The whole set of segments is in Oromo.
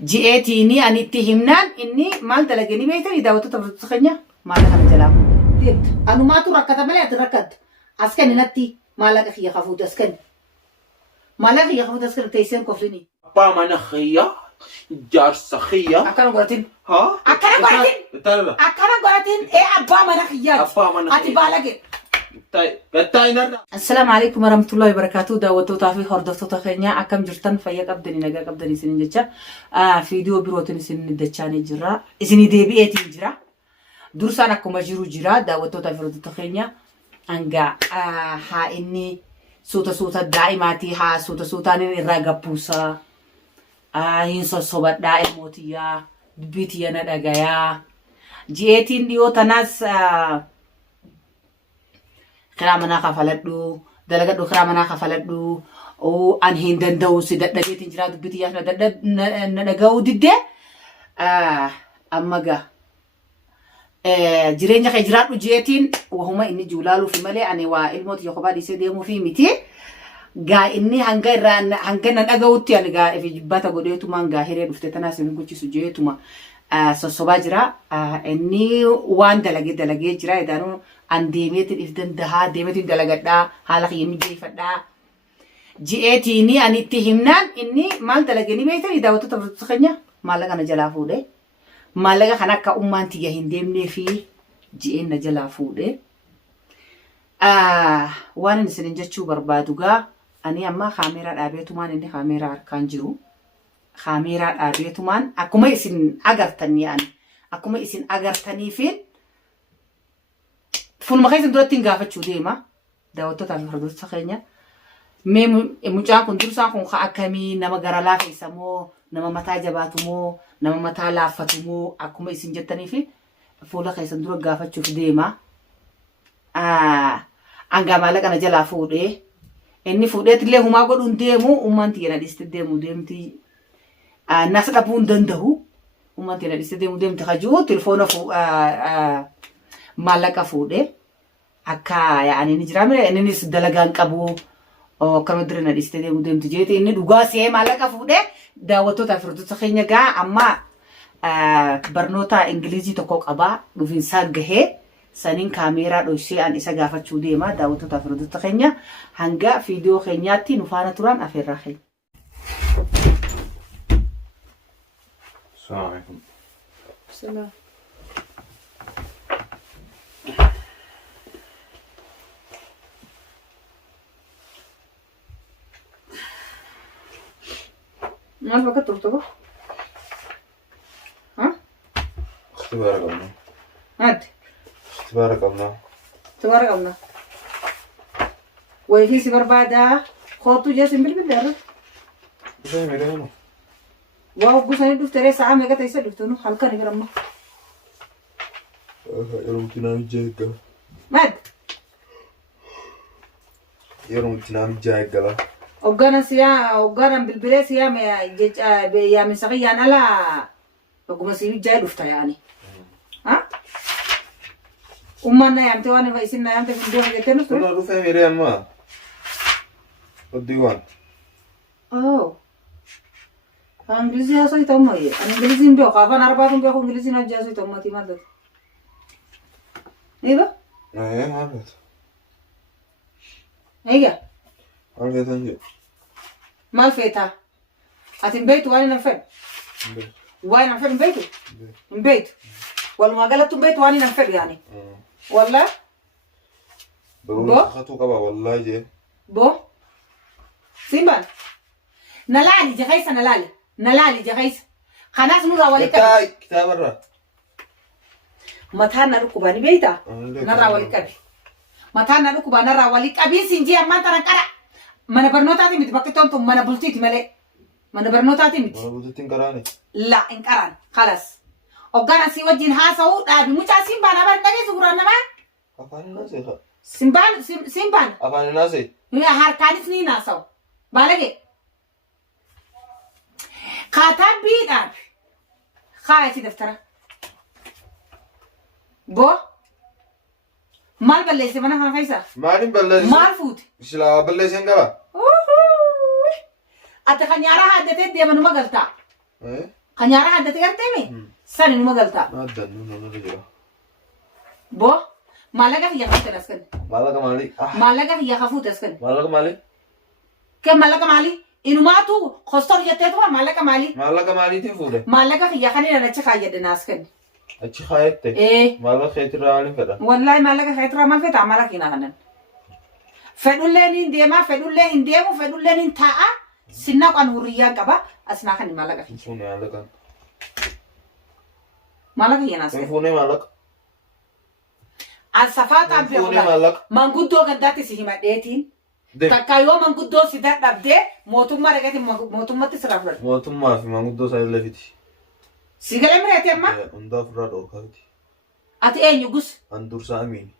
جئتيني أن اتهمنان إني مال دلقني بيتني دعوتو تفرطخنيا مالك أنا جلاب ديت أنا ما تركت مالي أتركت أسكني نتي مالك خي خفوت أسكن مالك خي خفوت أسكن تيسين كفلني بامانة خيا جار سخيا أكنا قراتين ها أكنا قراتين ترى أكنا قراتين إيه أبا ما نخيا أبا ما نخيا أتي بالك تاي السلام عليكم ورحمة الله وبركاته دعوتو تعرفي خردتو تخنيا أكم جرتن فيا قبضني نجا قبضني سنين جتة فيديو بروتني سنين دتشاني جرا إسني دبيتي جرا درسنا كم جرو جرا دعوتو تعرفي تخنيا أنجا ها إني صوت دائماتي ها صوت أنا الرجابوسا هنسا صوت دائموتيا بيتي أنا دعايا جيتين ديو تناس كرامنا خفلتو دلقتو كرامنا خفلتو أو أنهين دندو سيد دجيتين جرا دبتي أنا دد ندعو دده أما جا جرينجا خجرات وجيتين وهما إني جولالو في ملء أنا والموت يخبر يسديمو في متي جا إني هنجنا ندعو تي أنا جا في جبتة قديتو مان جا هيري دفتنا سمين كوتشي سجيتو ما سوسوباجرا إني وان دلقي جرا إدانو أن ديميت الإفدان ده ديميت الدلقات ده حالك يمجي فدا جئتيني أن اتهمنان إني مال دلقني بيتني دعوتو تفرطخنيا مالك أنا جلافوده مالك أنا كأمان تيجين ديمني في جئنا جلافوده وانا نسنجة شو بربادوغا أني أما خاميرا أبيتومان إني خاميرا أركانجرو خاميرا أبيتومان أكما إسن أغرتني يعني أكما إسن أغرتني فين فون ما خايزن دولت تنقافة شو ديما دعوتو تعرف حدود سخينيا مجان كن درسان كن خاكمي نما غرالا فيسمو نما متا جباتمو نما متا لافتمو أكما إسن جتني في فولا خايزن دولت قافة شو ديما أنغا مالك أنا جلا فوده إني فوده تلي هما قدون ديمو أمان تينا ديست ديمو ديمتي ناس لابون دندهو أمان تينا ديست ديمو ديمتي خجو تلفونه فو مالك فوده أكا يعني نجرامي إنني سدلقان كابو أو كمدرنا الاستديو مدام تجيتي إني دوغاسي مالك فوده دعوتو تفرطو تخينيا جا أما برنوتا إنجليزي تكوك أبا دوفين ساقه سنين كاميرا دوشي أن إسا غافة شودي ما دعوتو تفرطو تخينيا هنگا فيديو خينياتي نفانا تران أفر راخي السلام عليكم السلام ما الوقت ترتبه؟ ها؟ اختبارك الله هاد اختبارك الله تبارك الله ويفي سبر بعدها خوتو جاسم بالبدر زي ما رأينا واو بوساني دفتري ساعة ميقا تيسا دفتونو حلقة نقرم يروم تنام جايقلا ماد يروم تنام جايقلا وقانا بالبليس يا من سقيا أنا لا وقوم سيبي جاي دفتا يعني ها أمنا يامتي وانا فايسينا يامتي في الدوحة جتنو سوري والله رفع ميري أما الديوان إنجليزي هاسو يتوما يه أنا إنجليزي نبيو خافان أربعتهم بيخو إنجليزي نجاسو يتوما تي مادت إيه ايه عارفت إيه عارفت انجي ما الفيتا أتم بيتو واني نفر واني نفر بيتو بيت والله ما قالتم بيت واني نفر يعني والله بقول خطو قبا والله جي بو سيمبان نلالي جخيس نلالي جخيس خلاص نرى ولي كتاب الرا متى نركباني بيتا نرى ولي كبي متى نركبا نرى ولي كبي سنجي أما ترى كرا mana barnootaatiin miti bakki toontu mana bultiiti malee mana barnootaatiin miti. Mana bultiitiin karaani. La in karaan kalas. Oggaan asii wajjin haasa'uu dhaabi mucaa simbaan abaan dhageessu guraan namaa. Afaan naasee haa. Simbaan. Afaan naasee. Harkaanis ni naasa'u. Baalagee. Kaatabbii dhaabi. Kaayati daftara. Boo. Maal balleesse mana kana keessa? Maalin balleesse? Maal fuute? Silaa balleesse hin gala. Ati kan nyaara haaddatee deemanuma galtaa. Kanyaara addatti garteemi san inuma galtaa. Adda nuna jira. Boo maallaqa kiyya kafuute as kan. Maallaqa maalii? Maallaqa kiyya kafuute as kan. Maallaqa maalii? Kan maallaqa maalii? Inumaatu hostor jetteetu maallaqa maalii? Maallaqa maaliitiin fuudhe? Maallaqa kiyya kan inni achi kaayyadde as kan. Achi kaayette? Maallaqa keetirraa maaliin fedha? Wallahi maallaqa keetirraa maal fedha maallaqa kiyya kanan. Fedhulleen hin deemaa, fedhullee hin deemu, fedhulleen hin taa'a. Sinna qan hurriyyaan qaba. Asnaa kan maallaqa kiyya. Fuune maallaqa. Maallaqa kiyya naas kan. Fuune maallaqa. Asafaataan beekudha. Manguddoo gaddaatti si himadheetiin. Takka yoo manguddoo si dadhabdee mootummaa dhaqeetiin mootummatti sirraa fudhadha. Mootummaa fi manguddoo isaa illee fiti. Si galee mireeti amma? Hundaaf irraa dhoorkaa fiti. Ati eenyu gus? An dursaa amiini.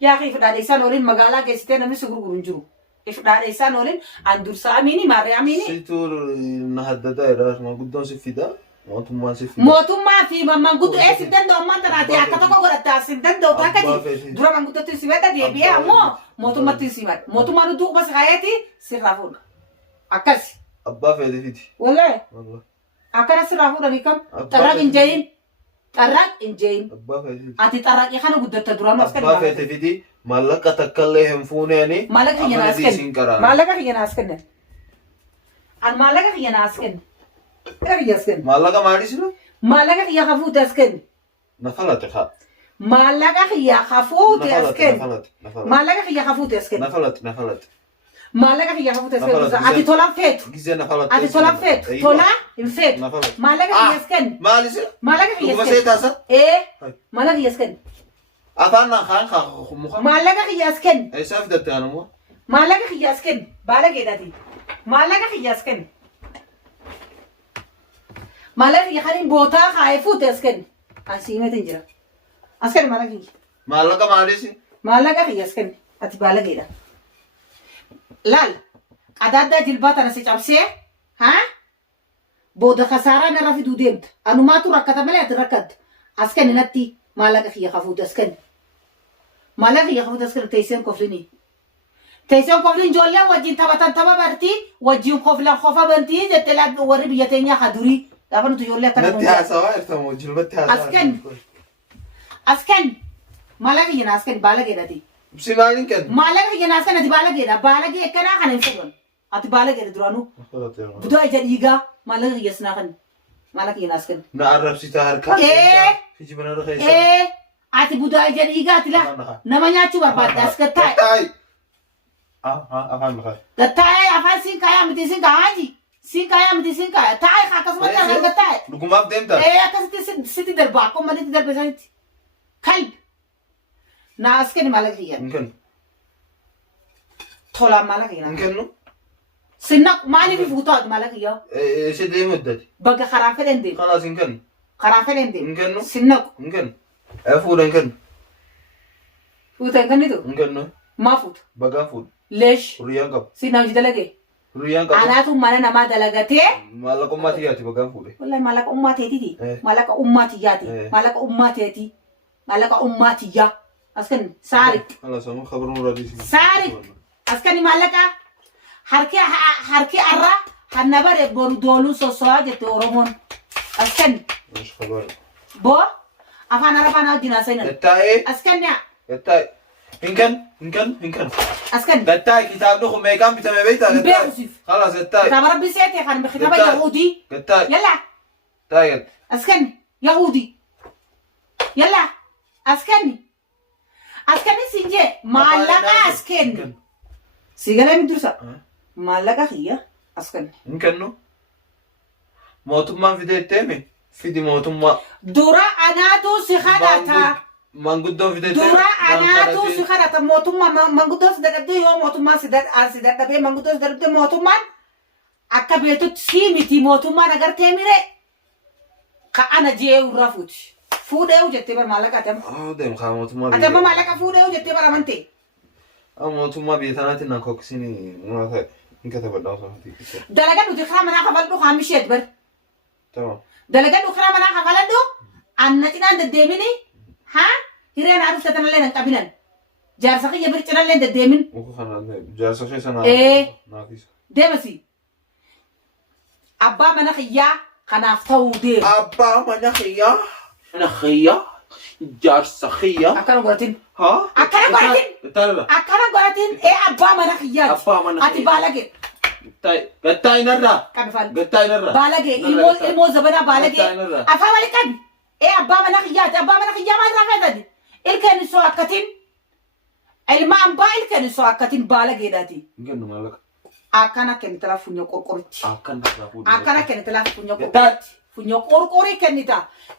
Yaa akhi ifdhaadheessaan waliin magaalaa geessitee namni si gurguru hin jiru. Ifdhaadheessaan waliin an dursaa amiini maarree amiini. Situu na haddataa irraa manguddoon si fida. Mootummaan si fida. Mootummaa fi manguddoo si danda'u ammaan tanaati akka tokko godhataa si danda'u takkati dura manguddootti si fedha deebi'ee ammoo mootummatti si fedha. Mootummaan duuba si kaayeeti sirraa fuudha. Akkasi. Abbaa feete fiti. Wallahi. Akkana sirraa fuudhanii kam? Xarraaq hin jeeyin. Xarraaq hin jeeyin. Abbaa feete fiti. Ati xarraaqii kana guddatta duraan as Abbaa feete fiti. Maallaqa takkallee hin fuuneeni. Maallaqa kiyya naas kenna. Maallaqa kiyya naas kenna. An maallaqa kiyya naas kenna. Maallaqa maalis nu? Maallaqa kiyya kafuute as kenna. Nafalate haa. Maallaqa kiyya kafuute as kenna. Maallaqa kiyya kafuute as kenna. Nafalate. Maallaqa kiyya kafuute as kenna. Ati tolaan feetu. Gizee nafalate. Ati tolaan feetu. Tolaa hin feetu. Maallaqa kiyya as kenna. Maalis? Maallaqa kiyya as kenna. Taasa? Maallaqa kiyya as kenna. Afaan naqaan muka. Maallaqa kiyya as kenna. Eessaaf datte anammoo? Maallaqa kiyya as kenna. Baala geedhati. Maallaqa kiyya as kenna. Maallaqa kiyya kan bootaa kaayee fuute as kenna. Asii himeetiin jira. As kenna maallaqa kiyya. Maallaqa maalis? Maallaqa kiyya as kenna. Ati baala geedha. Laal. Qadaaddaa jilbaa tana si cabsee. Haa? Booda kasaaraa narra fiduu deemta. Anumaatu rakkata malee ati rakkatta. As kenni natti maallaqa kiyya kafuute as kenna. Maallaqa kiyya kafuute as kenna teesseen koflinii. Teesseen kofliin ijoolleen wajjin taphatan tapha bartii wajjin koflan kofa bantii jettee warri biyya teenyaa hadurii. Gaafa nuti ijoollee akkana natti haasawaa jirtamoo jilbatti haasawaa. As kenni. As kenni. Maallaqa kiyya naas kenni baala geedhati. Si maaliin kenni? Maallaqa kiyya naas kenni ati baala geedha. Baala gee akkanaa kana hin fudhan. Ati baala geedha duraanuu. Budaa ija dhiigaa maallaqa kiyya sinaa kenni. Maallaqa kiyya naas kenni. Na arrabsitaa harkaa. Kijiba narra keessa. Ati budaa ija dhiigaati laa. Nama nyaachuu barbaadda as gattaa'e. Gattaa'e. Afaan makaa. Gattaa'e afaan siin kaayaa miti siin kaayaa siin kaayaa miti siin kaayaa. Taa'e akkasumatti afaan gattaa'e. Dhugumaaf deemta? Akkasitti sitti darba akkuma manitti darbe sanitti. Kalbi. Na as kenni maallaqa kiyya. Hin kennu. Tolaan maallaqa kiyya. Hin kennu. Sinna maaliif fuutaati maallaqa kiyya? Ishee deemu iddati. Bakka karaa fedhan deemu. Kanaas hin kennu. Karaa fedhan deemu. Hin kennu. Sinnaqu. Hin kennu. Fuudha hin kennu. Fuuta hin kennitu? Hin kennu. Maa fuuta? Bagaan fuudha. Leesh. Hurriyyaan qaba. Sinnaa hojii dalagee. Hurriyyaan qaba. Anaatu mana namaa dalagatee. Maallaqa ummaatiyyaati bagaan fuudhe. Wallahi maallaqa ummaatiyyaati. Maallaqa ummaatiyyaati. Maallaqa ummaatiyyaati. Maallaqa ummaatiyyaa. As kenni saari. Ala sammuu kabaru muraadii. Saari. As kenni maallaqa harki arraa hanna bare boru dooluu sosso'aa jette Oromoon. As kenni. Boo afaan arabaa na wajjin haasa'ina. Gattaa'ee. As kenni. Gattaa'e. Hin kennu. Hin kennu. Hin kennu. As kenni. Gattaa'e kitaabni kun meeqaan bitame beektaa? Beekusiif. Kalaas gattaa'e. Kitaaba rabbi seete kan kitaaba Yahudii. Gattaa'e. Yalla. Gattaa'e. As kenni. Yahudii. Yalla. As kenni. As kenni siin jee maallaqa as kenni. Si galee mi dursa? Maallaqa kiyya as kenni. Hin kennu. Mootummaan fideetteemi? Fidi mootummaa. Dura anaatu si kadhata. Manguddoon fideetteemi? Dura anaatu si kadhata mootummaa manguddoon si dadhabdee yoo mootummaan si dadhabee manguddoon si dadhabdee mootummaan akka beetutti si miti mootummaan agartee mire ka ana jee irraa fuuti. Fuudhee jettee bara maallaqa atama. Deemu kaa mootummaa biyya. Atama maallaqa fuudhee jettee bara amantee. Mootummaa biyya tanaatti naan kookisiin muraasa hin katabadhaa osoo ati. Dalagaa nuti karaa manaa kafallu haamisheet bar. Tamam. Dalagaa nuti karaa manaa kafaladhu anna cinaan deddeemini haa hireen haa dhufte tanallee nan qabinan. Jaarsa kiyya bir cinallee deddeemin. Muka kana jaarsa kee sana. Deemasi. Abbaa mana kiyyaa kanaaf ta'uu deema. Abbaa mana khiyyaa. Mana khiyyaa. Jaarsa khiyyaa. Akkana godhatin. Haa? Akkana godhatin. Taa'udha. Akkana godhatin abbaa mana khiyyaati. Abbaa mana Ati baalage. Gattaa inarraa. Qabifal. Gattaa inarraa. Baalage ilmoo zabanaa baalage. Afaan wali qabi. Abbaa mana khiyyaati. Abbaa mana khiyyaa maal irraa fayyadati? Ilkeen soo akkatiin. Ilma ambaa ilkeen soo akkatiin baalageedhaati. Gannu maalaqa. Akkana kennitala funyo qorqoritti. Akkana kennitala funyo qorqoritti. Gattaa. Funyo qorqorii kennita.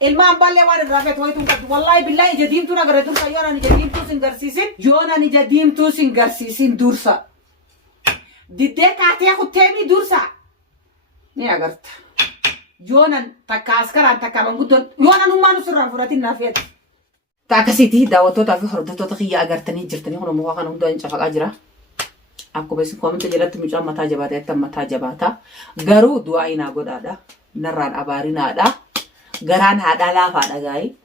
Ilma ambaallee waan irraa feetu wayituu qabdu. Wallaahi billaahi ija diimtuu nagara dursa yoona ija diimtuu sin garsiisin. Yoona ija diimtuu sin garsiisin dursa. Diddee kaatee kutteemii dursa. Ni agarta. Yoona takka askaraan takka manguddoon yoona nummaa nu sirraan fudhatin naaf feetu. Akkasitti daawwattootaa fi hordoftoota kiyya agartanii jirtanii kun muka kana hundaa hin cafaqaa jira. Akkuma isin koomenta jalatti mucaan mataa jabaata jettan mataa jabaata. Garuu du'aa inaa godhaadha. Narraan abaarinaadha. Garaan haadhaa laafaadha gaa'ii.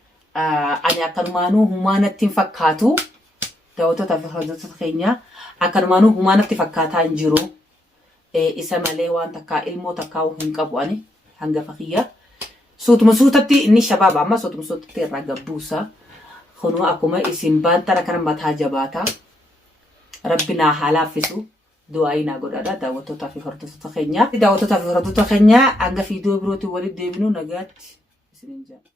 Ani akkanumaanuu humaanatti hin fakkaatu. Daawwattootaa fi hordoftoota keenya akkanumaanuu humaanatti fakkaataa hin jiru. Isa malee waan takkaa ilmoo takkaa hin qabu ani hangafa kiyya. Suutuma suutatti inni shabaaba amma suutuma suutatti irraa gabbuusa. Kunu akkuma isin baantara kana mataa jabaata. Rabbi naa haa laaffisu. Du'aa inaa godhaadha daawwattootaa fi hordoftoota keenya. Daawwattootaa fi hordoftoota keenya hanga viidiyoo birootiin walitti deebinu nagaatti isiniin jedha.